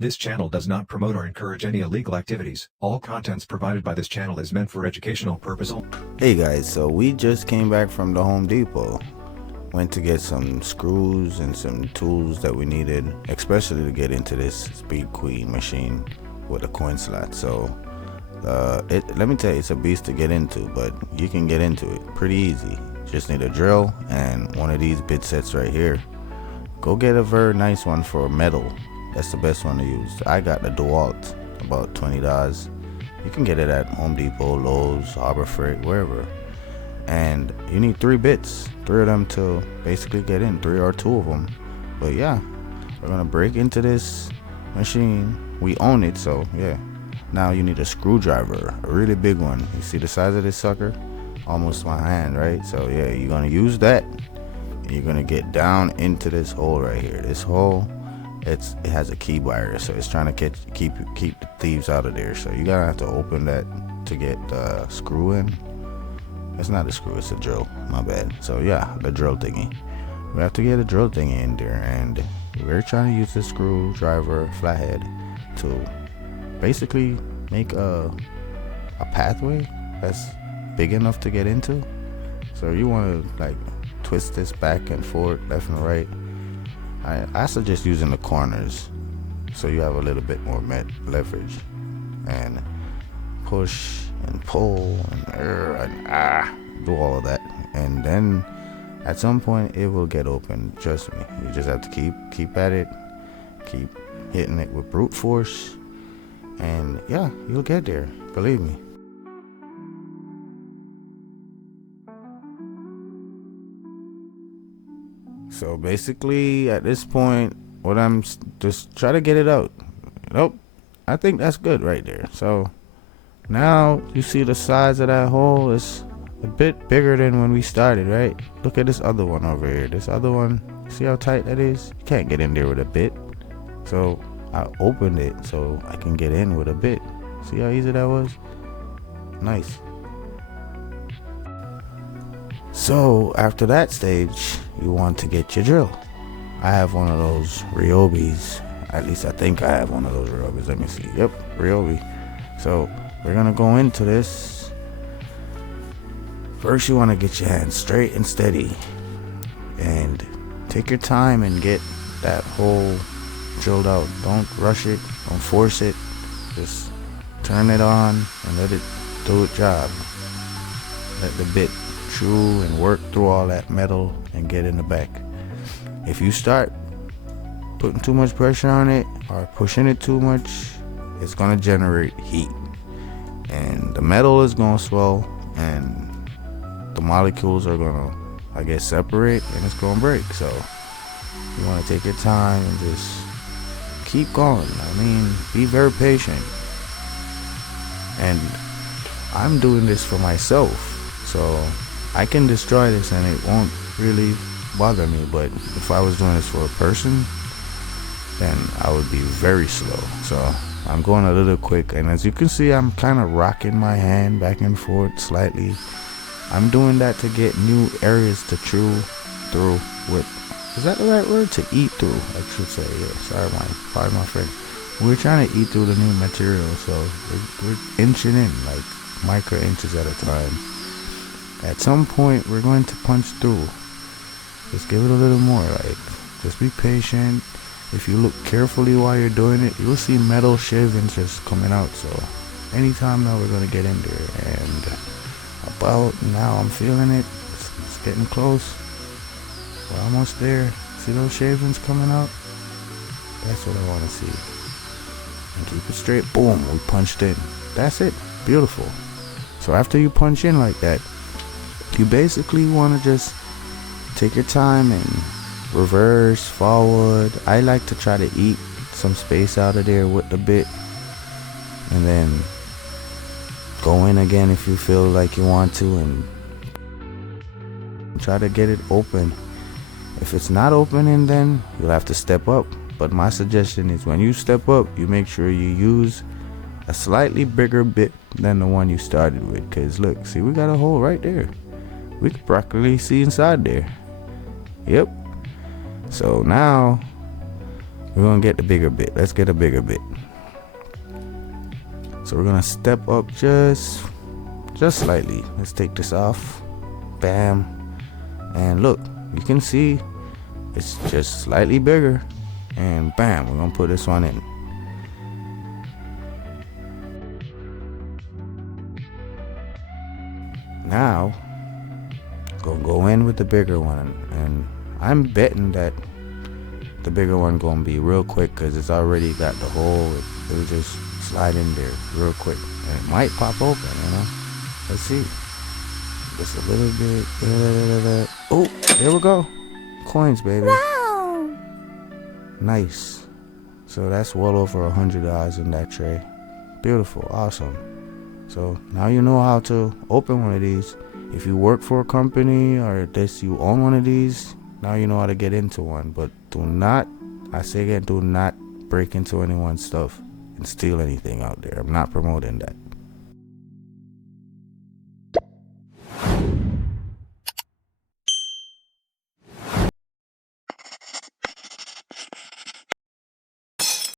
This channel does not promote or encourage any illegal activities. All contents provided by this channel is meant for educational purposes. Hey guys, so we just came back from the Home Depot. Went to get some screws and some tools that we needed, especially to get into this Speed Queen machine with a coin slot. So let me tell you, it's a beast to get into, but you can get into it pretty easy. Just need a drill and one of these bit sets right here. Go get a very nice one for metal. That's the best one to use. I got the DeWalt, about $20. You can get it at Home Depot, Lowe's, Harbor Freight, wherever. And you need 3 bits, 3 of them to basically get in, 3 or 2 of them. But yeah, we're gonna break into this machine. We own it, so yeah. Now you need a screwdriver, a really big one. You see the size of this sucker? Almost my hand, right? So yeah, you're gonna use that. And you're gonna get down into this hole right here. This hole, it has a key barrier, so it's trying to keep the thieves out of there. So you gotta have to open that to get the screw in. It's not a screw, it's a drill, my bad. So yeah, the drill thingy. We have to get a drill thingy in there, and we're trying to use the screwdriver flathead to basically make a pathway that's big enough to get into. So you want to like twist this back and forth, left and right. I suggest using the corners so you have a little bit more leverage, and push and pull and do all of that, and then at some point it will get open. Trust me, you just have to keep at it, keep hitting it with brute force, and yeah, you'll get there, believe me. So basically at this point, what I'm just try to get it out. Nope, I think that's good right there. So now you see the size of that hole is a bit bigger than when we started, right? Look at this other one over here. This other one, see how tight that is? You can't get in there with a bit. So I opened it so I can get in with a bit. See how easy that was? Nice. So after that stage, you want to get your drill. I have one of those Ryobis. At least I think I have one of those Ryobis. Let me see. Yep, Ryobi. So we're gonna go into this. First, you want to get your hands straight and steady, and take your time and get that hole drilled out. Don't rush it. Don't force it. Just turn it on and let it do its job. Let the bit chew and work through all that metal and get in the back. If you start putting too much pressure on it or pushing it too much, it's gonna generate heat, and the metal is gonna swell, and the molecules are gonna, I guess, separate, and it's gonna break. So you want to take your time and just keep going. I mean, be very patient. And I'm doing this for myself, so I can destroy this and it won't really bother me. But if I was doing this for a person, then I would be very slow. So I'm going a little quick, and as you can see, I'm kind of rocking my hand back and forth slightly. I'm doing that to get new areas to chew through with. Is that the right word? To eat through, I should say. Yeah, sorry, pardon my friend. We're trying to eat through the new material, so we're inching in like micro inches at a time. At some point, we're going to punch through. Just give it a little more, like, just be patient. If you look carefully while you're doing it, you'll see metal shavings just coming out. So anytime now, we're going to get in there. And about now, I'm feeling it. It's getting close. We're almost there. See those shavings coming out? That's what I want to see. And keep it straight. Boom, we punched in. That's it. Beautiful. So after you punch in like that, you basically want to just take your time and reverse, forward. I like to try to eat some space out of there with the bit, and then go in again if you feel like you want to, and try to get it open. If it's not opening, then you'll have to step up. But my suggestion is, when you step up, you make sure you use a slightly bigger bit than the one you started with. Because look, see, we got a hole right there. We can practically see inside there. Yep. So now We're gonna get the bigger bit. Let's get a bigger bit. So we're gonna step up just slightly. Let's take this off. Bam. And look, you can see it's just slightly bigger. And bam, we're gonna put this one in. Now, gonna go in with the bigger one, and I'm betting that the bigger one gonna be real quick because it's already got the hole. It'll just slide in there real quick, and it might pop open. Let's see. Just a little bit. Oh, there we go. Coins, baby. Wow. Nice. So that's well over $100 in that tray. Beautiful, awesome. So now you know how to open one of these. If you work for a company or you own one of these, now you know how to get into one. But do not, I say again, do not break into anyone's stuff and steal anything out there. I'm not promoting that.